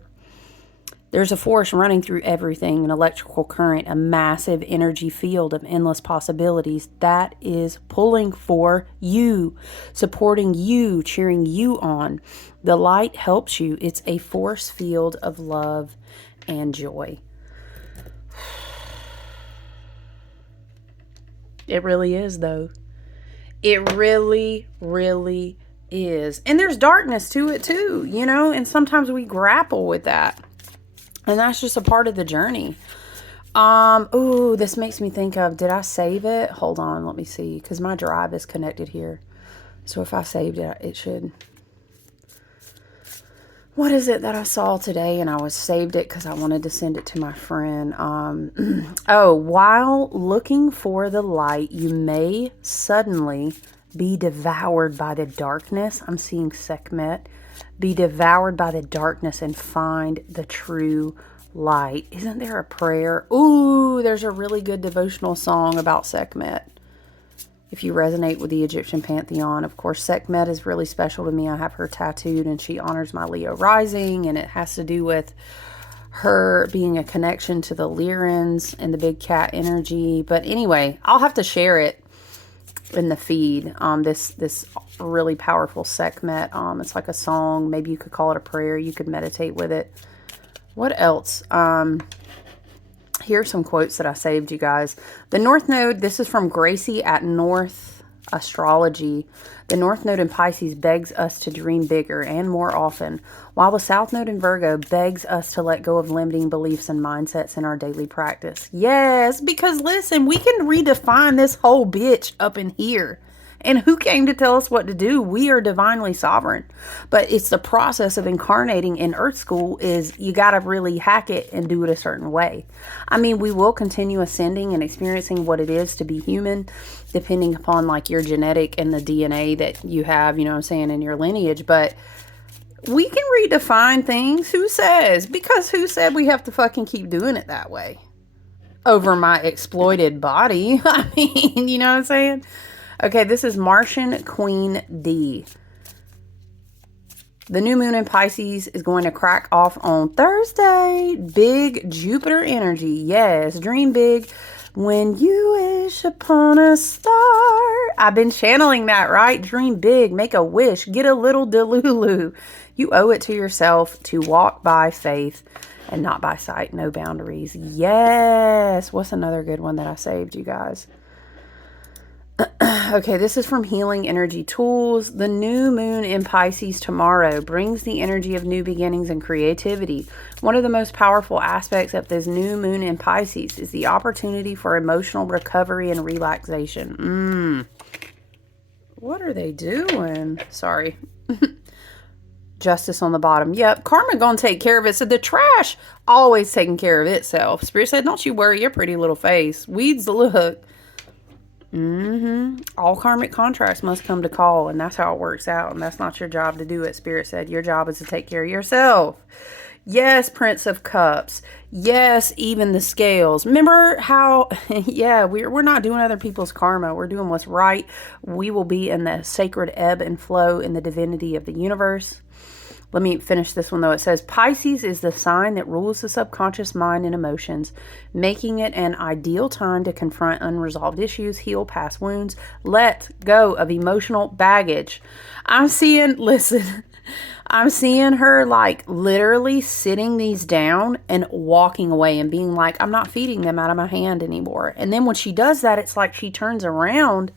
There's a force running through everything, an electrical current, a massive energy field of endless possibilities that is pulling for you, supporting you, cheering you on. The light helps you. It's a force field of love and joy. It really is, though. It really, really is. And there's darkness to it, too, and sometimes we grapple with that. And that's just a part of the journey. Ooh, this makes me think of, did I save it? Hold on, let me see. Because my drive is connected here. So if I saved it, it should. What is it that I saw today? And I saved it because I wanted to send it to my friend. While looking for the light, you may suddenly be devoured by the darkness. I'm seeing Sekhmet. Be devoured by the darkness and find the true light. Isn't there a prayer? Ooh, there's a really good devotional song about Sekhmet. If you resonate with the Egyptian pantheon, of course, Sekhmet is really special to me. I have her tattooed, and she honors my Leo rising, and it has to do with her being a connection to the Lyrans and the big cat energy. But anyway, I'll have to share it in the feed. This really powerful Sekhmet. It's like a song. Maybe you could call it a prayer. You could meditate with it. What else? Here's some quotes that I saved, you guys. The North Node, this is from Gracie at North Astrology. The North Node in Pisces begs us to dream bigger and more often, while the South Node in Virgo begs us to let go of limiting beliefs and mindsets in our daily practice. Yes, because listen, we can redefine this whole bitch up in here. And who came to tell us what to do? We are divinely sovereign. But it's the process of incarnating in Earth School is you got to really hack it and do it a certain way. I mean, we will continue ascending and experiencing what it is to be human, depending upon like your genetic and the DNA that you have, you know what I'm saying, in your lineage. But we can redefine things. Who says? Because who said we have to fucking keep doing it that way? Over my exploited body. I mean, you know what I'm saying? Okay, this is Martian Queen D. The new moon in Pisces is going to crack off on Thursday. Big Jupiter energy. Yes, dream big. When you wish upon a star. I've been channeling that, right? Dream big. Make a wish. Get a little delulu. You owe it to yourself to walk by faith and not by sight. No boundaries. Yes. What's another good one that I saved, you guys? Okay, this is from Healing Energy Tools. The new moon in Pisces tomorrow brings the energy of new beginnings and creativity. One of the most powerful aspects of this new moon in Pisces is the opportunity for emotional recovery and relaxation. What are they doing? Sorry. Justice on the bottom. Yep, karma gonna take care of it. So the trash always taking care of itself. Spirit said, don't you worry your pretty little face. Weeds the look. All karmic contracts must come to call, and that's how it works out. And that's not your job to do it. Spirit said your job is to take care of yourself. Yes, Prince of Cups. Yes, even the scales. Remember how, yeah, we're not doing other people's karma. We're doing what's right. We will be in the sacred ebb and flow in the divinity of the universe. Let me finish this one though. It says Pisces is the sign that rules the subconscious mind and emotions, making it an ideal time to confront unresolved issues, heal past wounds, let go of emotional baggage. Listen, I'm seeing her like literally sitting these down and walking away and being like, I'm not feeding them out of my hand anymore. And then when she does that, it's like she turns around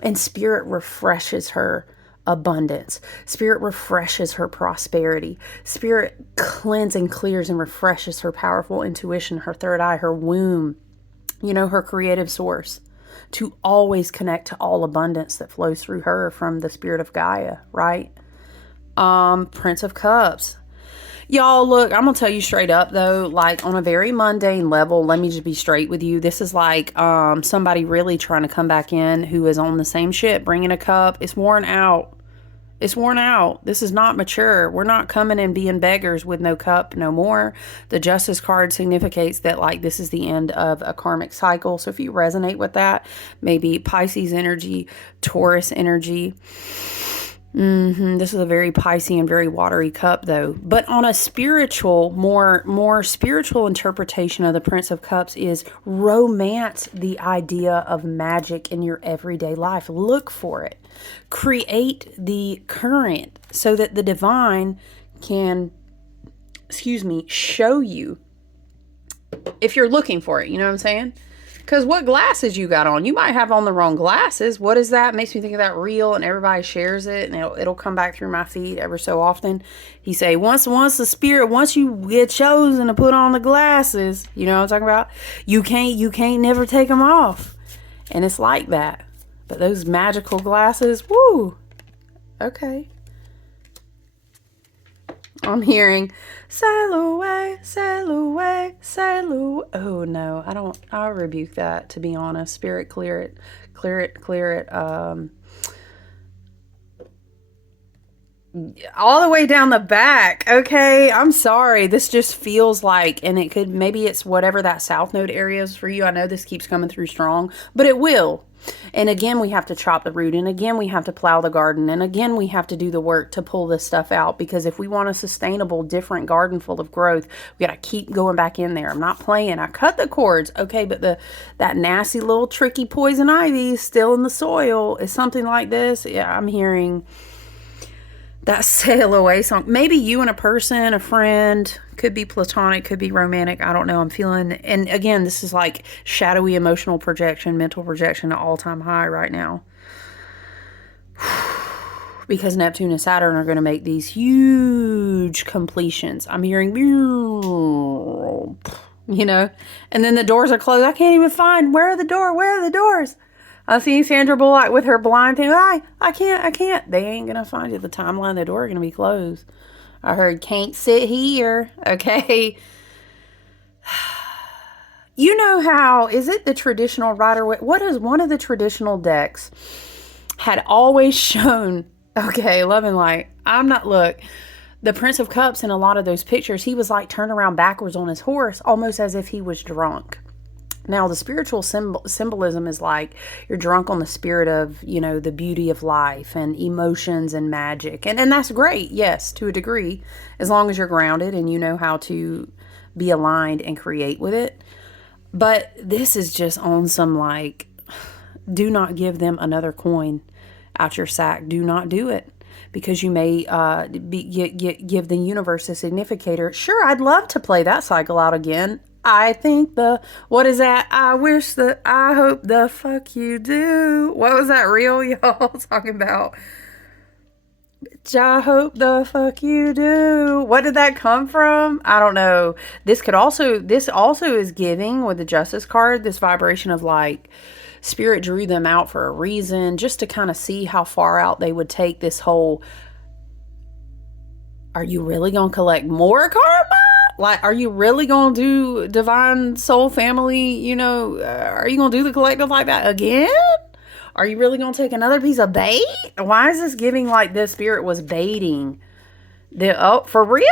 and spirit refreshes her abundance. Spirit refreshes her prosperity. Spirit cleanses and clears and refreshes her powerful intuition, her third eye, her womb, her creative source, to always connect to all abundance that flows through her from the spirit of Gaia, right? Prince of Cups. Y'all, look, I'm going to tell you straight up, though, like, on a very mundane level, let me just be straight with you. This is like somebody really trying to come back in who is on the same shit, bringing a cup. It's worn out. It's worn out. This is not mature. We're not coming and being beggars with no cup no more. The Justice card significates that, like, this is the end of a karmic cycle. So if you resonate with that, maybe Pisces energy, Taurus energy. This is a very Piscean, very watery cup, though. But on a spiritual, more spiritual interpretation of the Prince of Cups is romance the idea of magic in your everyday life. Look for it. Create the current so that the divine can, show you if you're looking for it. You know what I'm saying? Because what glasses you got on? You might have on the wrong glasses. What is that? Makes me think of that reel, and everybody shares it, and it'll come back through my feed ever so often. He say, once you get chosen to put on the glasses, you know what I'm talking about? You can't never take them off. And it's like that. But those magical glasses, woo. Okay. I'm hearing, sail away, sail away, sail away. Oh no, I'll rebuke that, to be honest. Spirit, clear it. All the way down the back. Okay, I'm sorry. This just feels like, and it could, maybe it's whatever that South Node area is for you. I know this keeps coming through strong, but it will. And again, we have to chop the root, and again, we have to plow the garden, and again, we have to do the work to pull this stuff out, because if we want a sustainable, different garden full of growth, we got to keep going back in there. I'm not playing. I cut the cords. Okay, but that nasty little tricky poison ivy is still in the soil. Is something like this. Yeah, I'm hearing that sail away song. Maybe you and a person, a friend, could be platonic, could be romantic. I don't know. I'm feeling, and again, this is like shadowy emotional projection, mental projection at all-time high right now. Because Neptune and Saturn are going to make these huge completions. I'm hearing, and then the doors are closed. I can't even find, where are the doors? I see Sandra Bullock with her blind thing. I can't. They ain't going to find it. The timeline, the door are going to be closed. I heard, can't sit here. Okay. You know how, is it the traditional Rider-Waite? What is one of the traditional decks had always shown, okay, love and light. The Prince of Cups in a lot of those pictures, he was like turned around backwards on his horse, almost as if he was drunk. Now, the spiritual symbolism is like you're drunk on the spirit of, the beauty of life and emotions and magic. And that's great, yes, to a degree, as long as you're grounded and you know how to be aligned and create with it. But this is just on some like, do not give them another coin out your sack. Do not do it. Because you may give the universe a significator. Sure, I'd love to play that cycle out again. I think what is that? I hope the fuck you do. What was that reel y'all talking about? I hope the fuck you do. What did that come from? I don't know. This also is giving, with the Justice card, this vibration of like, Spirit drew them out for a reason, just to kind of see how far out they would take this whole, are you really going to collect more karma? Like, are you really going to do divine soul family? You know, are you going to do the collective like that again? Are you really going to take another piece of bait? Why is this giving like the spirit was baiting? Oh, for real?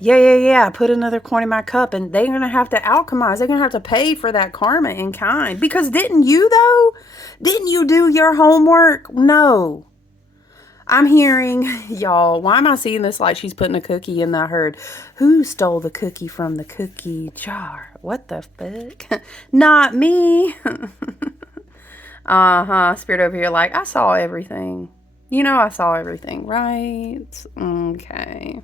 Yeah. Put another coin in my cup, and they're going to have to alchemize. They're going to have to pay for that karma in kind. Because didn't you, though? Didn't you do your homework? No. I'm hearing, y'all, why am I seeing this like she's putting a cookie in the herd? Who stole the cookie from the cookie jar? What the fuck? Not me. Spirit over here like, I saw everything. You know I saw everything, right? Okay.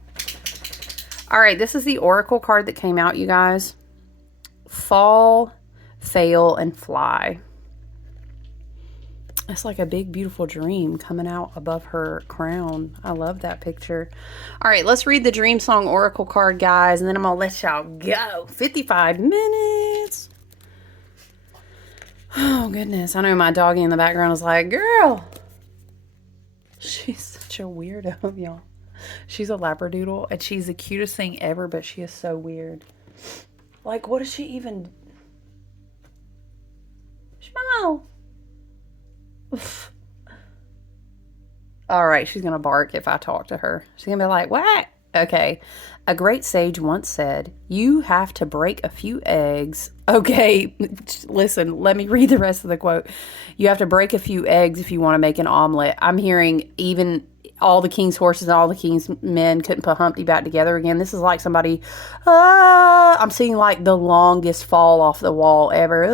All right, this is the oracle card that came out, you guys. Fall, fail, and fly. It's like a big, beautiful dream coming out above her crown. I love that picture. All right, let's read the Dream Song Oracle card, guys, and then I'm going to let y'all go. 55 minutes. Oh, goodness. I know my doggy in the background is like, girl. She's such a weirdo, y'all. She's a Labradoodle, and she's the cutest thing ever, but she is so weird. Like, what does she even... Smile. All right, she's going to bark if I talk to her. She's going to be like, what? Okay. A great sage once said, you have to break a few eggs. Okay, listen, let me read the rest of the quote. You have to break a few eggs if you want to make an omelet. I'm hearing even all the king's horses and all the king's men couldn't put Humpty back together again. This is like somebody, I'm seeing like the longest fall off the wall ever.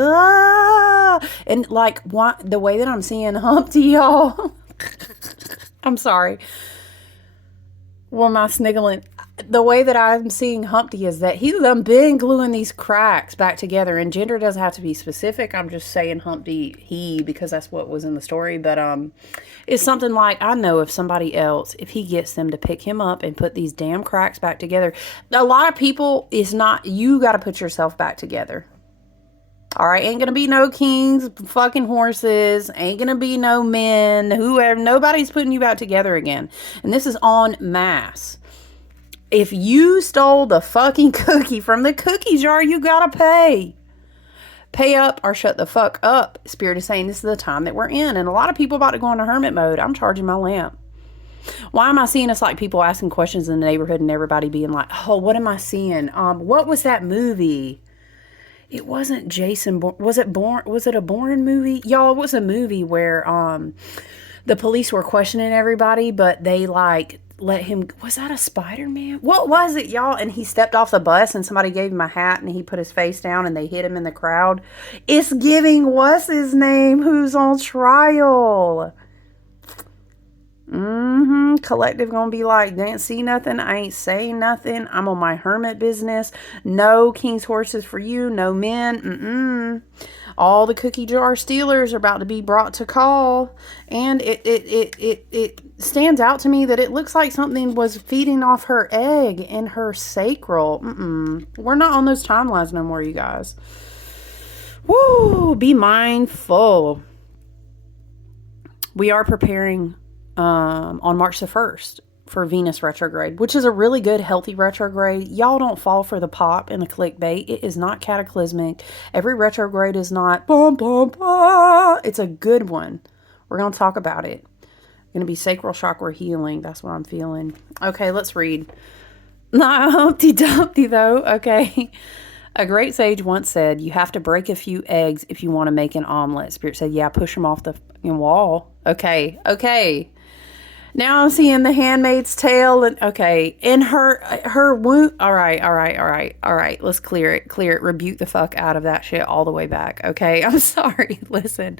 And like the way that I'm seeing Humpty, y'all. I'm sorry. Well, am I sniggling? The way that I'm seeing Humpty is that he's been gluing these cracks back together, and gender doesn't have to be specific. I'm just saying Humpty, because that's what was in the story. But it's something like, I know if somebody else, if he gets them to pick him up and put these damn cracks back together, a lot of people, it's not, you got to put yourself back together. All right, ain't gonna be no kings, fucking horses, ain't gonna be no men, whoever, nobody's putting you back together again. And this is en masse. If you stole the fucking cookie from the cookie jar, you gotta pay. Pay up or shut the fuck up. Spirit is saying this is the time that we're in. And a lot of people about to go into hermit mode. I'm charging my lamp. Why am I seeing us like people asking questions in the neighborhood and everybody being like, oh, what am I seeing? What was that movie? It wasn't Jason Bourne. Was it Bourne? Was it a Bourne movie? Y'all, it was a movie where the police were questioning everybody, but they like let him. Was that a Spider-Man? What was it, y'all? And he stepped off the bus and somebody gave him a hat and he put his face down and they hit him in the crowd. It's giving what's his name who's on trial. Collective gonna be like, didn't see nothing, I ain't saying nothing, I'm on my hermit business. No king's horses for you, no men. All the cookie jar stealers are about to be brought to call. And it stands out to me that it looks like something was feeding off her egg in her sacral. We're not on those timelines no more, you guys. Woo, be mindful. We are preparing on March the 1st for Venus retrograde, which is a really good, healthy retrograde. Y'all don't fall for the pop and the clickbait. It is not cataclysmic. Every retrograde is not bum, bum, bum. It's a good one. We're going to talk about it. Going to be sacral chakra healing. That's what I'm feeling. Okay, let's read. Not Humpty Dumpty, though. Okay. A great sage once said, you have to break a few eggs if you want to make an omelet. Spirit said, yeah, push them off the fucking wall. Okay. Now I'm seeing the Handmaid's Tale, and okay, in her wound. All right. Let's clear it. Rebuke the fuck out of that shit all the way back. Okay, I'm sorry. Listen,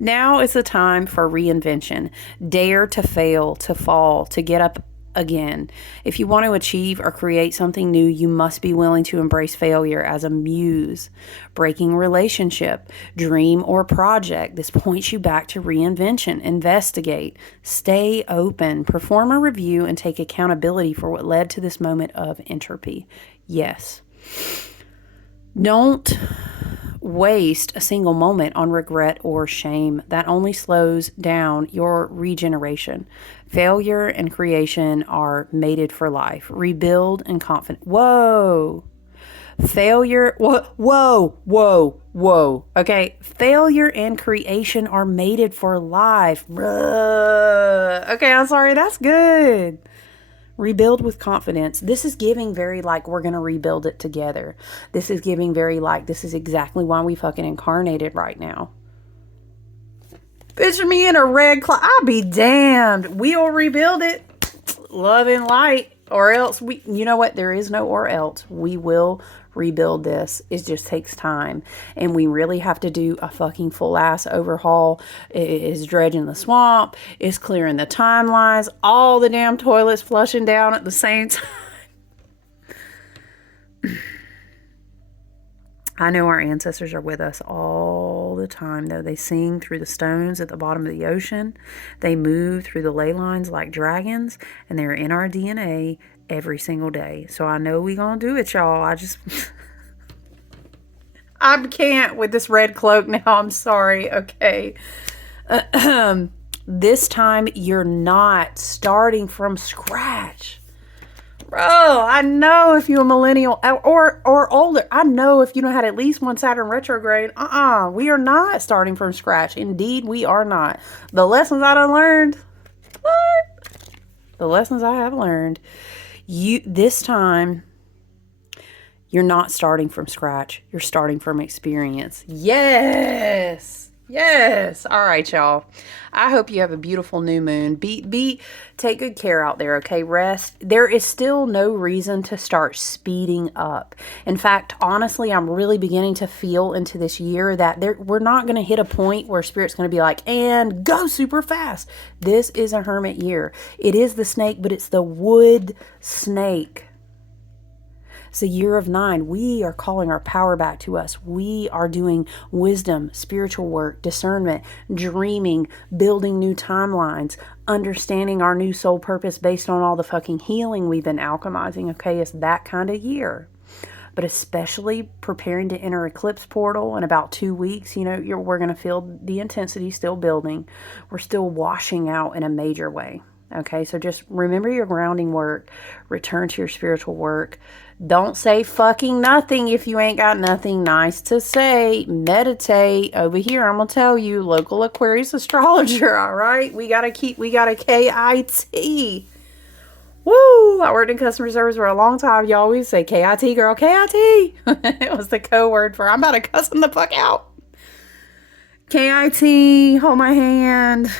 now is the time for reinvention. Dare to fail, to fall, to get up again. If you want to achieve or create something new, you must be willing to embrace failure as a muse. Breaking relationship, dream, or project. This points you back to reinvention. Investigate. Stay open. Perform a review and take accountability for what led to this moment of entropy. Yes. Don't waste a single moment on regret or shame. That only slows down your regeneration. Failure and creation are mated for life. Rebuild and confident. Whoa. Failure, whoa. Okay, failure and creation are mated for life. Okay, I'm sorry, that's good. Rebuild with confidence. This is giving very like we're going to rebuild it together. This is giving very like this is exactly why we fucking incarnated right now. Picture me in a red cloud. I'll be damned. We'll rebuild it. Love and light. Or else you know what? There is no or else. We will rebuild this. It just takes time. And we really have to do a fucking full ass overhaul. It is dredging the swamp. It's clearing the timelines. All the damn toilets flushing down at the same time. I know our ancestors are with us all the time, though. They sing through the stones at the bottom of the ocean. They move through the ley lines like dragons, and they're in our DNA every single day. So I know we gonna do it, y'all. I can't with this red cloak now. I'm sorry. Okay. This time, you're not starting from scratch. Bro, I know if you're a millennial or older, I know if you don't had at least one Saturn retrograde, we are not starting from scratch. Indeed, we are not. The lessons I done learned, the lessons I have learned, this time, you're not starting from scratch. You're starting from experience. Yes. Yes. All right, y'all. I hope you have a beautiful new moon. Take good care out there, okay? Rest. There is still no reason to start speeding up. In fact, honestly, I'm really beginning to feel into this year that we're not going to hit a point where Spirit's going to be like, and go super fast. This is a hermit year. It is the snake, but it's the wood snake. It's a year of 9. We are calling our power back to us. We are doing wisdom, spiritual work, discernment, dreaming, building new timelines, understanding our new soul purpose based on all the fucking healing we've been alchemizing. Okay, it's that kind of year. But especially preparing to enter eclipse portal in about 2 weeks, we're going to feel the intensity still building. We're still washing out in a major way. Okay, so just remember your grounding work. Return to your spiritual work. Don't say fucking nothing if you ain't got nothing nice to say. Meditate. Over here, I'm going to tell you, local Aquarius astrologer, all right? We got a KIT. Woo! I worked in customer service for a long time. You always say KIT, girl, KIT. It was the code word for I'm about to cuss them the fuck out. KIT, hold my hand.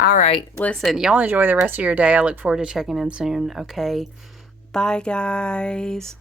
All right, listen, y'all enjoy the rest of your day. I look forward to checking in soon, okay? Bye, guys.